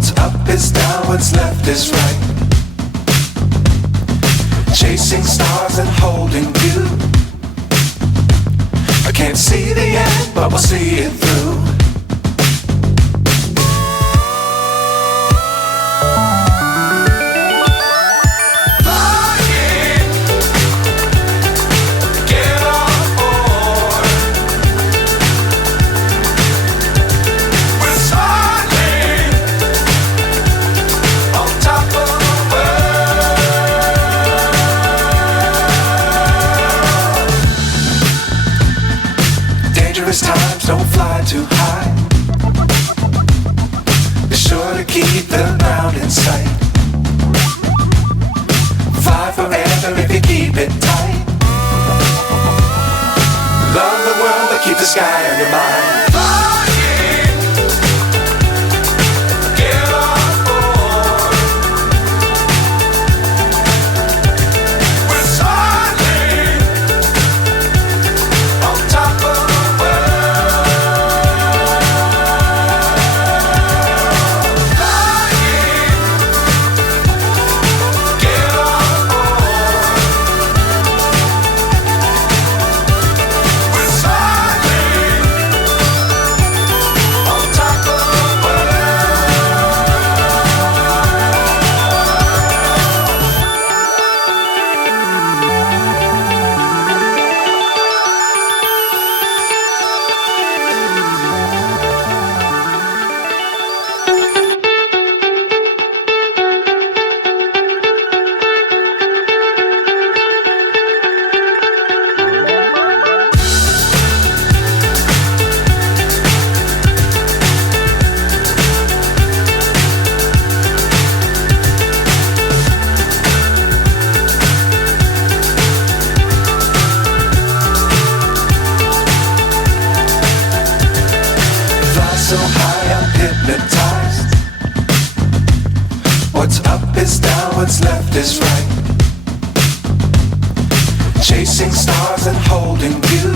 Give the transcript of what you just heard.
What's up is down, what's left is right. Chasing stars and holding you. I can't see the end, but we'll see it through. Times don't fly too high. Be sure to keep the ground in sight. Fly forever if you keep it tight. Love the world but keep the sky on your mind. So high I'm hypnotized. What's up is down, what's left is right. Chasing stars and holding you.